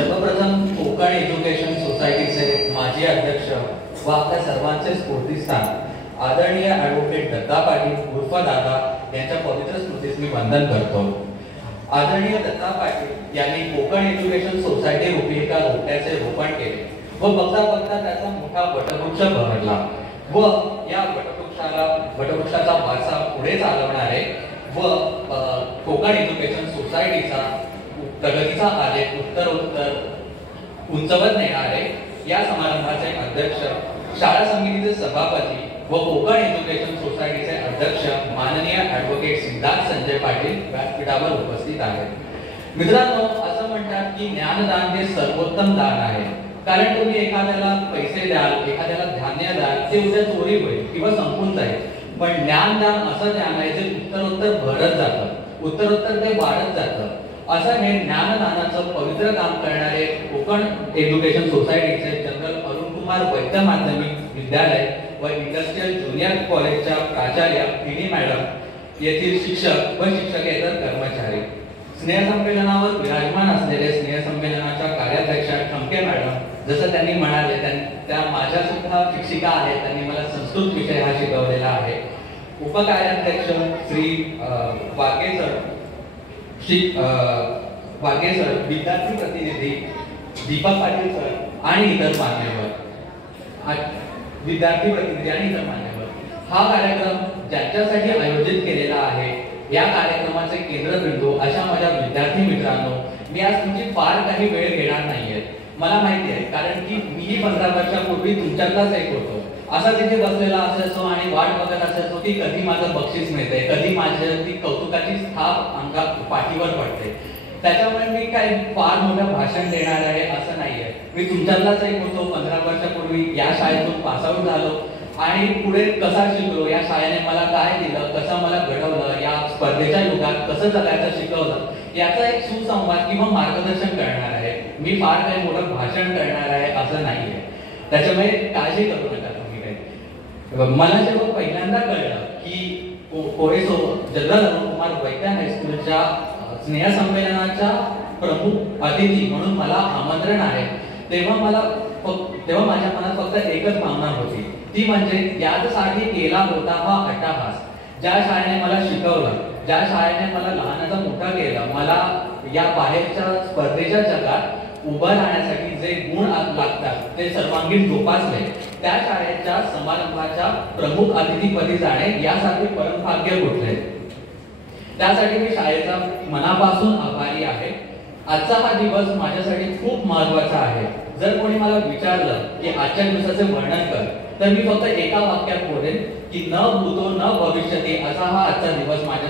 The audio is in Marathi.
सर्वप्रथम कोकण एज्युकेशन सोसायटीचे माजी अध्यक्ष व आपल्या सर्वांचे स्फूर्तिस्थान आदरणीय ॲडव्होकेट दत्ता पाटील उर्फ दादा यांच्या पवित्र स्मृतीस मी वंदन करतो। आदरणीय दत्ता पाटील यांनी कोकण एज्युकेशन सोसायटी रूपी एका रोपट्याचे रोपण केले व बघता बघता त्याचा मोठा वटवृक्ष बहरला व या वटवृक्षाचा वारसा पुढे चालवणारे व कोकण एज्युकेशन सोसायटीचा प्रगतीचा आलेख उत्तरोत्तर उंचवत नेणारे या समारंभाचे अध्यक्ष, शाळा समितीचे सभापती व कोकण एज्युकेशन सोसायटीचे अध्यक्ष माननीय ॲडव्होकेट सिद्धार्थ संजय पाटील व्यासपीठावर उपस्थित आहेत। मित्रांनो, असं म्हणतात की ज्ञानदान हे सर्वोत्तम दान आहे, कारण तुम्ही एखाद्याला पैसे द्याल, एखाद्याला धान्य द्याल, ते उद्या चोरी होईल किंवा संपून जाईल, पण ज्ञानदान असं ज्ञान आहे जे उत्तरोत्तर भरत जातं, उत्तरोत्तर ते वाढत जातं। असं हे ज्ञानदानाचं पवित्र काम करणारे कोकण एज्युकेशन सोसायटीचे जनरल अरुण कुमार वैद्य माध्यमिक विद्यालय व इंडस्ट्रियल ज्युनियर कॉलेजच्या प्राचार्य पिनी मॅडम, येथील शिक्षक व शिक्षकेतर कर्मचारी, स्नेहसंमेलनावर विराजमान असलेले स्नेहसंमेलनाच्या कार्याध्यक्षा ठमके मॅडम, जसं त्यांनी म्हणाले त्या माझ्या सुद्धा शिक्षिका आहेत, त्यांनी मला संस्कृत विषय हा शिकवलेला आहे। उपकार्याध्यक्ष श्री वागे सर, विद्यार्थी प्रतिनिधी दीपक पाटील सर आणि इतर मान्यवर, हा कार्यक्रम ज्यांच्यासाठी आयोजित केलेला आहे, या कार्यक्रमाचे केंद्रबिंदू अशा माझ्या विद्यार्थी मित्रांनो, मी आज तुमची फार काही वेळ घेणार नाहीये। मला माहिती आहे, कारण की मीही 15 वर्षापूर्वी तुमच्यातलाच एक होतो, असा तिथे बसलेला असायचो आणि वाट बघत असायचो की कधी माझं बक्षीस मिळते, कधी माझ्या ती कौतुकाची थाप अंगात पाठीवर पडते। त्याच्यामुळे मी काही फार मोठं भाषण देणार आहे असं नाहीये। मी तुमच्यातलाच एक होतो, 15 वर्षापूर्वी या शाळेतून पासआउट झालो आणि पुढे कसा शिकलो, या शाळेने मला काय दिलं, कसं मला घडवलं, या स्पर्धेच्या युगात कसं जगायचं शिकवलं, याचा एक सुसंवाद किंवा मार्गदर्शन करणार आहे। मी फार काही मोठं भाषण करणार आहे असं नाहीये, त्याच्यामुळे काळजी करू नका तुम्ही काही। मला जेव्हा पहिल्यांदा कळलं की कोरेसो जनरल अरुण कुमार वैद्य हायस्कूलच्या स्नेहसंमेलनाच्या प्रमुख अतिथी म्हणून मला आमंत्रण आहे, तेव्हा माझ्या मनात फक्त एकच भावना होती, ती म्हणजे यासाठी केला होता हा अट्टहास। ज्या शाळेने मला शिकवलं, ज्या शाळेने मला लहानाचा मोठा केलं, मला या बाहेरच्या स्पर्धेच्या जगात उभं राहण्यासाठी जे गुण लागतात ते सर्वांगीण जोपासले, त्या शाळेच्या समारंभाच्या प्रमुख अतिथीपदी जाणे यासाठी परमभाग्य कुठले। त्यासाठी मी शाळेचा मनापासून आभारी आहे। आजचा हा दिवस माझ्यासाठी खूप महत्त्वाचा आहे। जर कोणी मला विचारलं की आजच्या दिवसाचे वर्णन कर, तर मी फक्त एका वाक्यात बोलेन की न भूतो न भविष्यती असा हा आजचा दिवस माझ्या